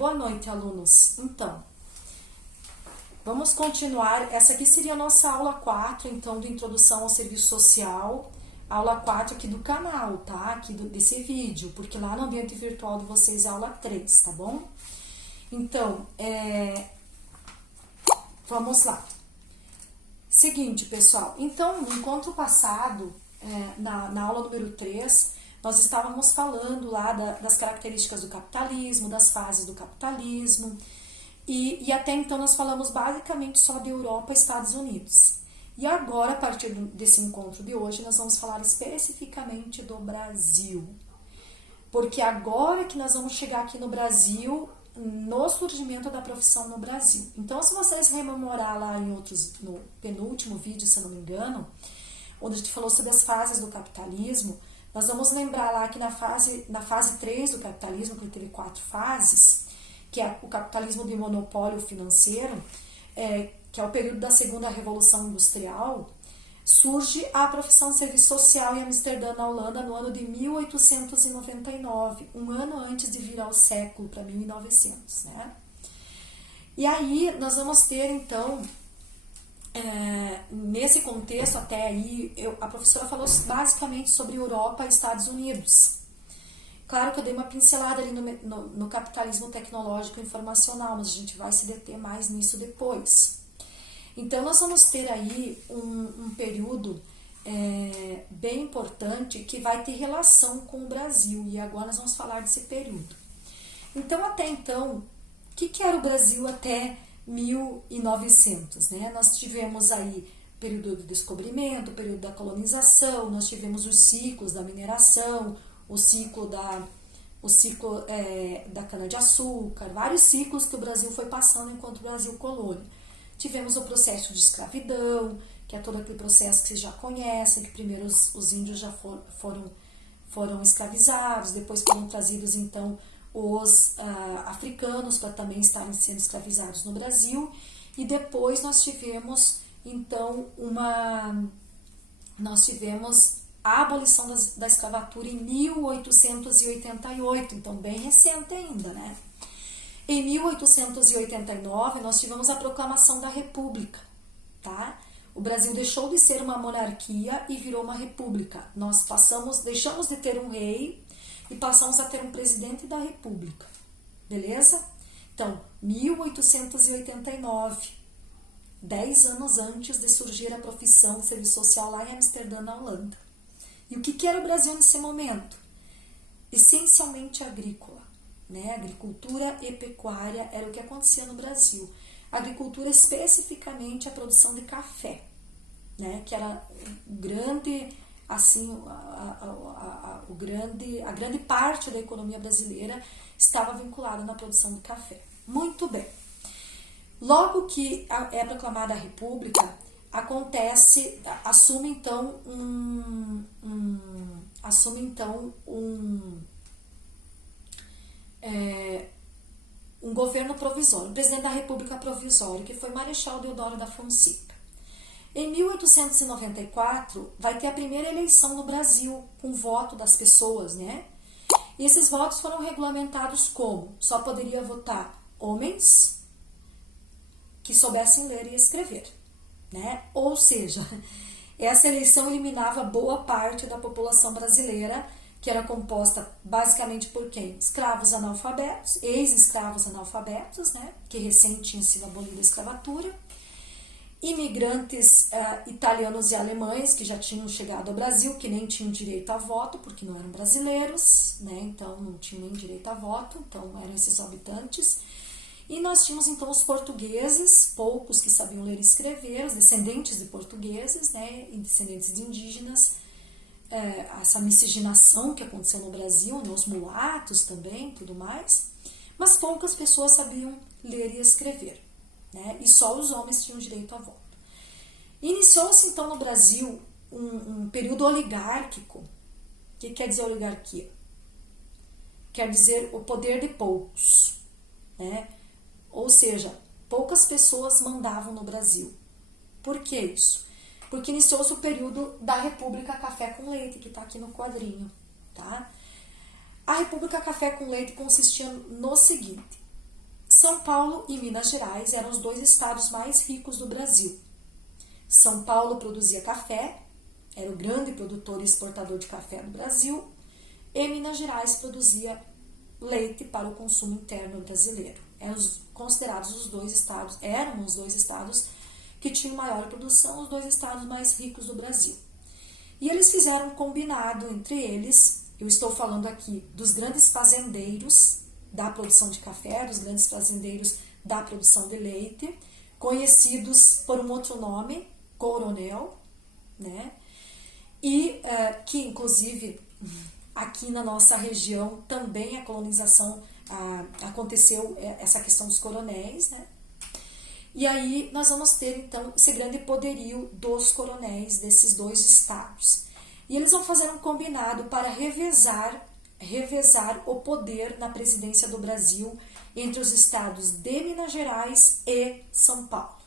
Boa noite, alunos. Então, vamos continuar. Essa aqui seria a nossa aula 4, então, de Introdução ao Serviço Social. Aula 4 aqui do canal, tá? Aqui desse vídeo, porque lá no ambiente virtual de vocês, aula 3, tá bom? Então, vamos lá. Seguinte, pessoal. Então, no encontro passado, na aula número 3, nós estávamos falando lá das características do capitalismo, das fases do capitalismo, e até então nós falamos basicamente só de Europa e Estados Unidos. E agora, a partir desse encontro de hoje, nós vamos falar especificamente do Brasil. Porque agora que nós vamos chegar aqui no Brasil, no surgimento da profissão no Brasil. Então, se vocês rememorar lá no penúltimo vídeo, se eu não me engano, onde a gente falou sobre as fases do capitalismo, nós vamos lembrar lá que na fase 3 do capitalismo, que ele teve 4 fases, que é o capitalismo de monopólio financeiro, que é o período da segunda revolução industrial, surge a profissão de serviço social em Amsterdã, na Holanda, no ano de 1899, um ano antes de virar o século para 1900, né? E aí nós vamos ter, então, nesse contexto até aí, a professora falou basicamente sobre Europa e Estados Unidos. Claro que eu dei uma pincelada ali no capitalismo tecnológico e informacional, mas a gente vai se deter mais nisso depois. Então, nós vamos ter aí um período bem importante que vai ter relação com o Brasil, e agora nós vamos falar desse período. Então, até então, o que era o Brasil até 1900? Né? Nós tivemos aí o período do descobrimento, o período da colonização, nós tivemos os ciclos da mineração, o ciclo da cana-de-açúcar, vários ciclos que o Brasil foi passando enquanto o Brasil colônia. Tivemos o processo de escravidão, que é todo aquele processo que vocês já conhecem, que primeiro os índios já foram escravizados, depois foram trazidos então os africanos para também estarem sendo escravizados no Brasil, e depois nós tivemos então a abolição da escravatura em 1888, então bem recente ainda, né? Em 1889, nós tivemos a proclamação da República, tá? O Brasil deixou de ser uma monarquia e virou uma república. Nós deixamos de ter um rei e passamos a ter um presidente da República, beleza? Então, 1889, 10 anos antes de surgir a profissão de serviço social lá em Amsterdã, na Holanda. E o que era o Brasil nesse momento? Essencialmente agrícola. Né? Agricultura e pecuária era o que acontecia no Brasil. A agricultura, especificamente a produção de café, né? Que era grande, assim, a grande parte da economia brasileira estava vinculada na produção de café. Muito bem. Logo que é proclamada a República, assume então um governo provisório, um presidente da República provisório, que foi Marechal Deodoro da Fonseca. Em 1894, vai ter a primeira eleição no Brasil, com voto das pessoas, né? E esses votos foram regulamentados como? Só poderia votar homens que soubessem ler e escrever, né? Ou seja, essa eleição eliminava boa parte da população brasileira, que era composta basicamente por quem? Escravos analfabetos, ex-escravos analfabetos, né? Que recém tinham sido abolida a escravatura, imigrantes italianos e alemães que já tinham chegado ao Brasil, que nem tinham direito a voto, porque não eram brasileiros, né? Então não tinham nem direito a voto, então eram esses habitantes. E nós tínhamos então os portugueses, poucos que sabiam ler e escrever, os descendentes de portugueses, né? E descendentes de indígenas, essa miscigenação que aconteceu no Brasil, né, os mulatos também, tudo mais, mas poucas pessoas sabiam ler e escrever, né, e só os homens tinham direito a voto. Iniciou-se então no Brasil um período oligárquico. O que quer dizer oligarquia? Quer dizer o poder de poucos, né? Ou seja, poucas pessoas mandavam no Brasil. Por que isso? Porque iniciou-se o período da República Café com Leite, que está aqui no quadrinho, tá? A República Café com Leite consistia no seguinte: São Paulo e Minas Gerais eram os dois estados mais ricos do Brasil. São Paulo produzia café, era o grande produtor e exportador de café do Brasil, e Minas Gerais produzia leite para o consumo interno brasileiro. Eram considerados eram os dois estados que tinham maior produção, os dois estados mais ricos do Brasil. E eles fizeram um combinado entre eles, eu estou falando aqui dos grandes fazendeiros da produção de café, dos grandes fazendeiros da produção de leite, conhecidos por um outro nome, coronel, né? E que inclusive aqui na nossa região também a colonização aconteceu essa questão dos coronéis, né? E aí nós vamos ter então esse grande poderio dos coronéis desses dois estados. E eles vão fazer um combinado para revezar o poder na presidência do Brasil entre os estados de Minas Gerais e São Paulo,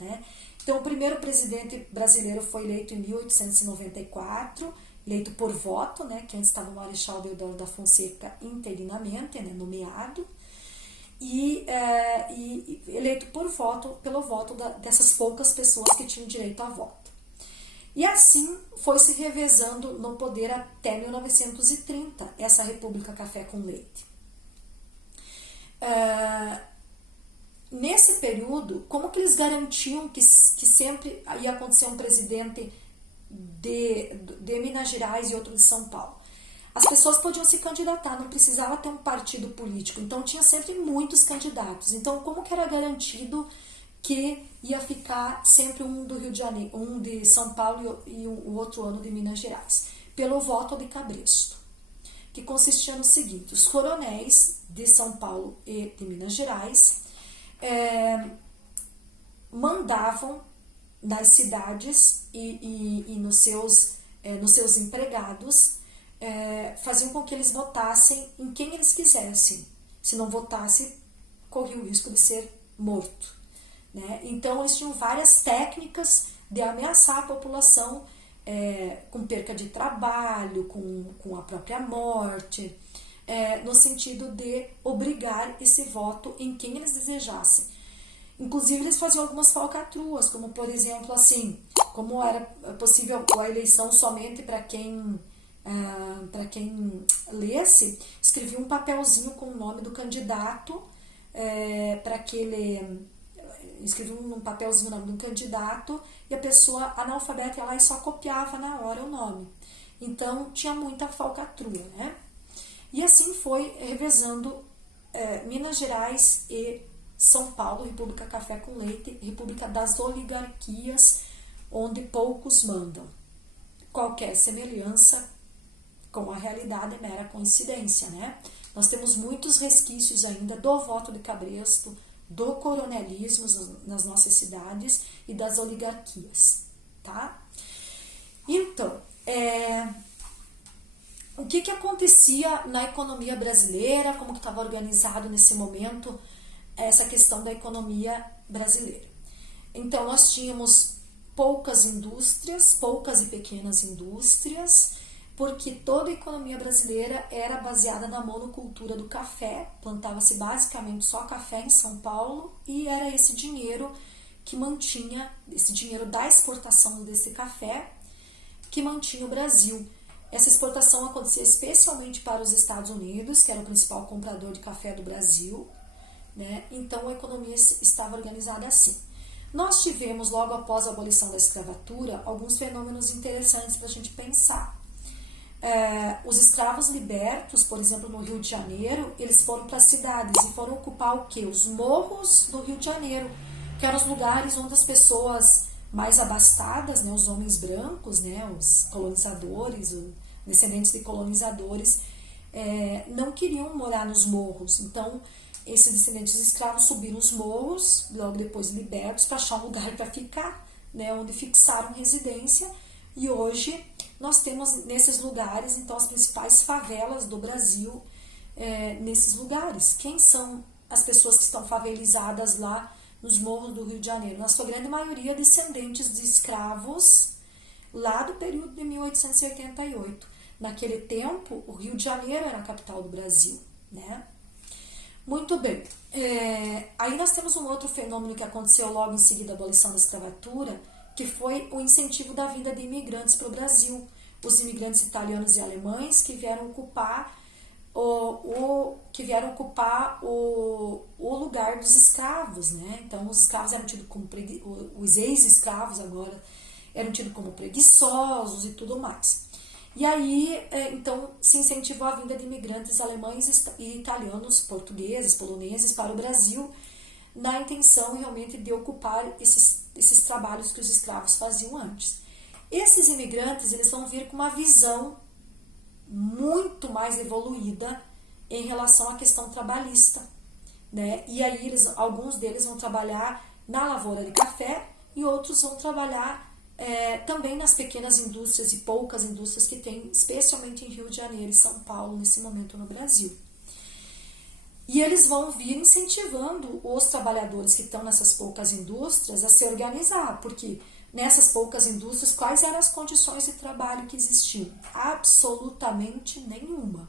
né? Então o primeiro presidente brasileiro foi eleito em 1894, eleito por voto, né, que antes estava o Marechal Deodoro da Fonseca interinamente, né, nomeado, e eleito pelo voto dessas poucas pessoas que tinham direito a voto. E assim foi se revezando no poder até 1930, essa República Café com Leite. Nesse período, como que eles garantiam que sempre ia acontecer um presidente de Minas Gerais e outro de São Paulo? As pessoas podiam se candidatar, não precisava ter um partido político, então tinha sempre muitos candidatos. Então, como que era garantido que ia ficar sempre um do Rio de Janeiro, um de São Paulo e o outro ano de Minas Gerais? Pelo voto de cabresto, que consistia no seguinte: os coronéis de São Paulo e de Minas Gerais mandavam nas cidades e nos seus empregados, faziam com que eles votassem em quem eles quisessem. Se não votasse, corria o risco de ser morto, né? Então eles tinham várias técnicas de ameaçar a população, com perca de trabalho, com a própria morte, no sentido de obrigar esse voto em quem eles desejassem. Inclusive eles faziam algumas falcatruas, como por exemplo assim, como era possível a eleição somente para quem lesse, escrevia um papelzinho com o nome do candidato, para que ele escrevia um papelzinho o nome do candidato, e a pessoa analfabeta ia lá e só copiava na hora o nome. Então tinha muita falcatrua, né? E assim foi revezando Minas Gerais e São Paulo, República Café com Leite, República das oligarquias, onde poucos mandam. Qualquer semelhança com a realidade é mera coincidência, né? Nós temos muitos resquícios ainda do voto de cabresto, do coronelismo nas nossas cidades e das oligarquias, tá? Então, o que acontecia na economia brasileira, como que estava organizado nesse momento essa questão da economia brasileira? Então, nós tínhamos poucas indústrias, poucas e pequenas indústrias, porque toda a economia brasileira era baseada na monocultura do café, plantava-se basicamente só café em São Paulo, e era esse dinheiro que mantinha, esse dinheiro da exportação desse café, que mantinha o Brasil. Essa exportação acontecia especialmente para os Estados Unidos, que era o principal comprador de café do Brasil, né? Então a economia estava organizada assim. Nós tivemos, logo após a abolição da escravatura, alguns fenômenos interessantes para a gente pensar. Os escravos libertos, por exemplo, no Rio de Janeiro, eles foram para as cidades e foram ocupar o quê? Os morros do Rio de Janeiro, que eram os lugares onde as pessoas mais abastadas, né, os homens brancos, né, os colonizadores, os descendentes de colonizadores, não queriam morar nos morros. Então, esses descendentes de escravos subiram os morros, logo depois libertos, para achar um lugar para ficar, né, onde fixaram residência. E hoje nós temos nesses lugares, então, as principais favelas do Brasil, nesses lugares. Quem são as pessoas que estão favelizadas lá nos morros do Rio de Janeiro? Na sua grande maioria, descendentes de escravos lá do período de 1888. Naquele tempo, o Rio de Janeiro era a capital do Brasil, né? Muito bem. Aí nós temos um outro fenômeno que aconteceu logo em seguida à abolição da escravatura, que foi o incentivo da vinda de imigrantes para o Brasil. Os imigrantes italianos e alemães que vieram ocupar o lugar dos escravos, né? Então os escravos eram tidos como os ex-escravos agora eram tidos como preguiçosos e tudo mais. E aí, então, se incentivou a vinda de imigrantes alemães e italianos, portugueses, poloneses para o Brasil, na intenção realmente de ocupar esses trabalhos que os escravos faziam antes. Esses imigrantes, eles vão vir com uma visão muito mais evoluída em relação à questão trabalhista, né? E aí alguns deles vão trabalhar na lavoura de café e outros vão trabalhar também nas pequenas indústrias e poucas indústrias que tem, especialmente em Rio de Janeiro e São Paulo, nesse momento no Brasil. E eles vão vir incentivando os trabalhadores que estão nessas poucas indústrias a se organizar, porque nessas poucas indústrias, quais eram as condições de trabalho que existiam? Absolutamente nenhuma.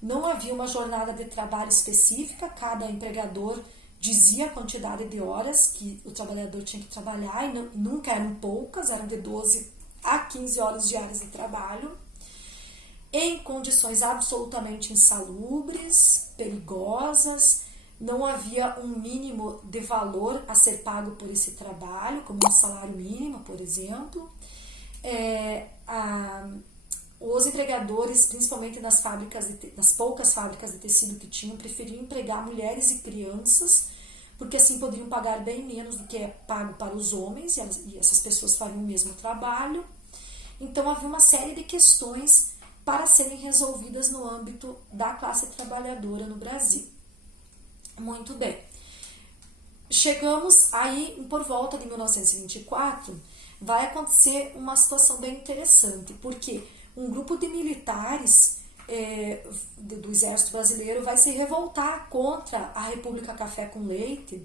Não havia uma jornada de trabalho específica, cada empregador dizia a quantidade de horas que o trabalhador tinha que trabalhar, e nunca eram poucas, eram de 12 a 15 horas diárias de trabalho, em condições absolutamente insalubres, perigosas. Não havia um mínimo de valor a ser pago por esse trabalho, como um salário mínimo, por exemplo. Os empregadores, principalmente nas poucas fábricas de tecido que tinham, preferiam empregar mulheres e crianças, porque assim poderiam pagar bem menos do que é pago para os homens, e essas pessoas fariam o mesmo trabalho. Então havia uma série de questões para serem resolvidas no âmbito da classe trabalhadora no Brasil. Muito bem. Chegamos aí, por volta de 1924, vai acontecer uma situação bem interessante, porque um grupo de militares do Exército Brasileiro vai se revoltar contra a República Café com Leite,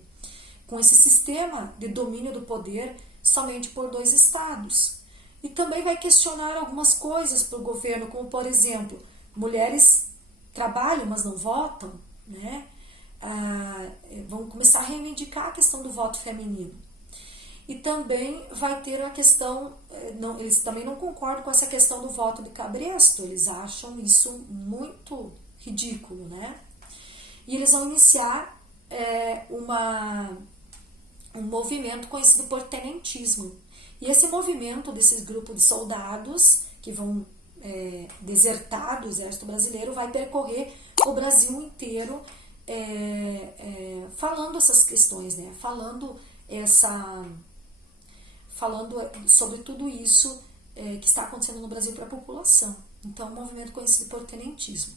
com esse sistema de domínio do poder somente por 2 estados. E também vai questionar algumas coisas para o governo, como, por exemplo, mulheres trabalham, mas não votam, né? Vão começar a reivindicar a questão do voto feminino. E também vai ter a questão, eles também não concordam com essa questão do voto de cabresto, eles acham isso muito ridículo, né? E eles vão iniciar um movimento conhecido por tenentismo. E esse movimento desses grupos de soldados que vão desertar do Exército Brasileiro vai percorrer o Brasil inteiro falando essas questões, né? Falando sobre tudo isso que está acontecendo no Brasil para a população. Então, é um movimento conhecido por tenentismo.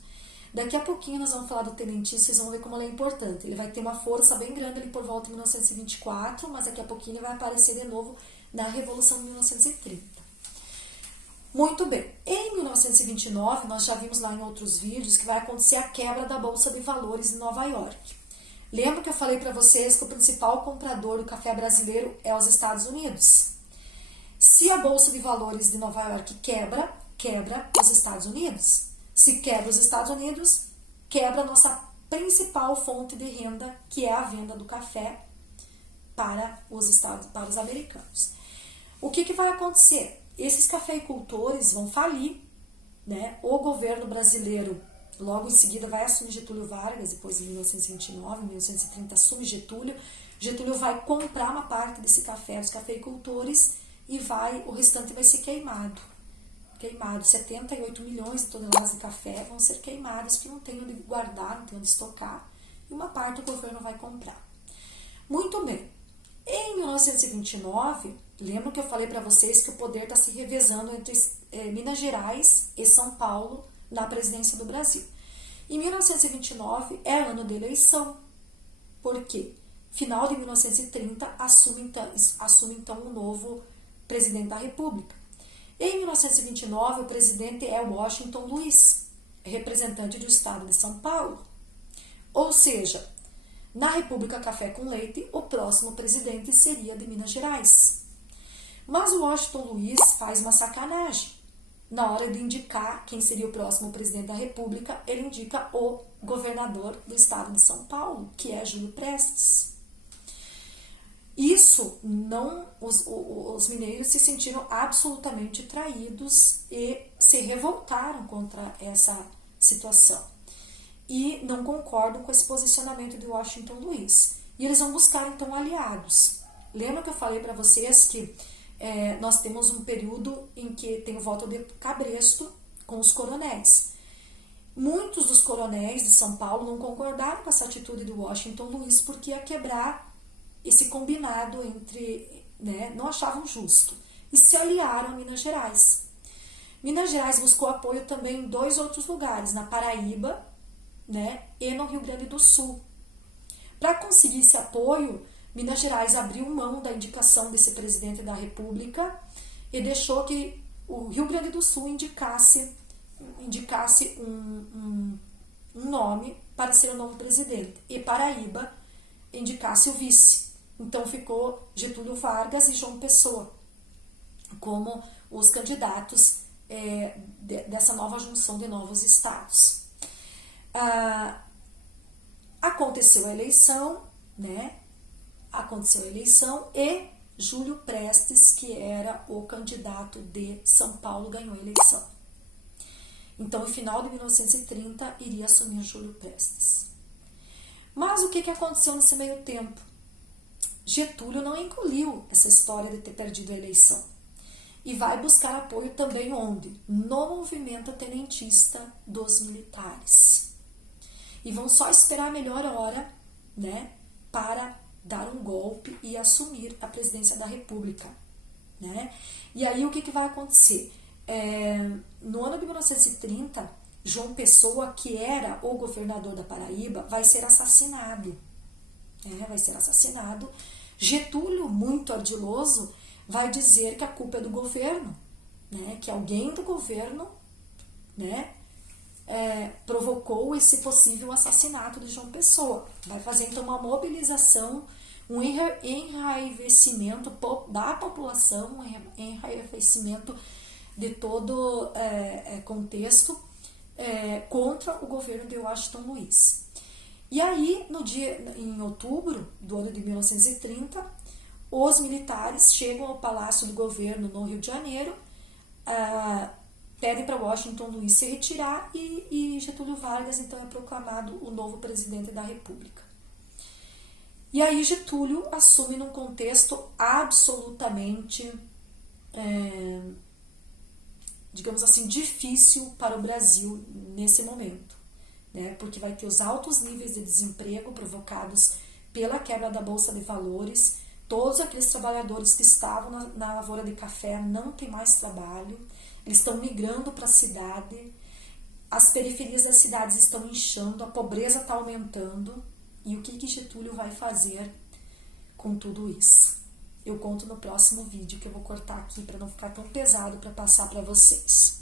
Daqui a pouquinho nós vamos falar do tenentismo, vocês vão ver como ele é importante. Ele vai ter uma força bem grande ali por volta de 1924, mas daqui a pouquinho ele vai aparecer de novo na Revolução de 1930. Muito bem, em 1929, nós já vimos lá em outros vídeos que vai acontecer a quebra da Bolsa de Valores em Nova York. Lembra que eu falei para vocês que o principal comprador do café brasileiro é os Estados Unidos? Se a Bolsa de Valores de Nova York quebra os Estados Unidos. Se quebra os Estados Unidos, quebra a nossa principal fonte de renda, que é a venda do café para os americanos. O que vai acontecer? Esses cafeicultores vão falir, né? O governo brasileiro, logo em seguida, vai assumir Getúlio Vargas, depois em 1929, 1930 assume Getúlio. Getúlio vai comprar uma parte desse café dos cafeicultores e o restante vai ser queimado. 78 milhões de toneladas de café vão ser queimadas, que não tem onde guardar, não tem onde estocar, e uma parte o governo vai comprar. Muito bem. Em 1929, lembra que eu falei para vocês que o poder está se revezando entre Minas Gerais e São Paulo na presidência do Brasil. Em 1929 é ano de eleição. Por quê? Final de 1930 assume então um novo presidente da República. Em 1929, o presidente é Washington Luiz, representante do estado de São Paulo. Ou seja, na República Café com Leite, o próximo presidente seria de Minas Gerais. Mas o Washington Luiz faz uma sacanagem. Na hora de indicar quem seria o próximo presidente da República, ele indica o governador do estado de São Paulo, que é Júlio Prestes. Isso não, os mineiros se sentiram absolutamente traídos e se revoltaram contra essa situação. E não concordam com esse posicionamento de Washington Luiz. E eles vão buscar, então, aliados. Lembra que eu falei para vocês que nós temos um período em que tem o voto de cabresto com os coronéis. Muitos dos coronéis de São Paulo não concordaram com essa atitude de Washington Luiz porque ia quebrar esse combinado entre, não achavam justo, e se aliaram a Minas Gerais. Minas Gerais buscou apoio também em 2 outros lugares, na Paraíba, e no Rio Grande do Sul. Para conseguir esse apoio, Minas Gerais abriu mão da indicação do vice-presidente da República e deixou que o Rio Grande do Sul indicasse um nome para ser o novo presidente, e Paraíba indicasse o vice. Então ficou Getúlio Vargas e João Pessoa como os candidatos dessa nova junção de novos estados. Aconteceu a eleição, e Júlio Prestes, que era o candidato de São Paulo, ganhou a eleição. Então, no final de 1930, iria assumir Júlio Prestes. Mas o que aconteceu nesse meio tempo? Getúlio não engoliu essa história de ter perdido a eleição. E vai buscar apoio também onde? No movimento tenentista dos militares. E vão só esperar a melhor hora, para dar um golpe e assumir a presidência da República. E aí o que vai acontecer? No ano de 1930, João Pessoa, que era o governador da Paraíba, vai ser assassinado. Getúlio, muito ardiloso, vai dizer que a culpa é do governo, que alguém do governo provocou esse possível assassinato de João Pessoa. Vai fazer então uma mobilização, um enraivecimento da população, um enraivecimento de todo contexto contra o governo de Washington Luiz. E aí, em outubro do ano de 1930, os militares chegam ao Palácio do Governo no Rio de Janeiro, pedem para Washington Luiz se retirar e Getúlio Vargas então é proclamado o novo presidente da República. E aí Getúlio assume num contexto absolutamente, digamos assim, difícil para o Brasil nesse momento, porque vai ter os altos níveis de desemprego provocados pela quebra da Bolsa de Valores. Todos aqueles trabalhadores que estavam na lavoura de café não têm mais trabalho, eles estão migrando para a cidade, as periferias das cidades estão inchando, a pobreza está aumentando. E o que Getúlio vai fazer com tudo isso? Eu conto no próximo vídeo, que eu vou cortar aqui para não ficar tão pesado para passar para vocês.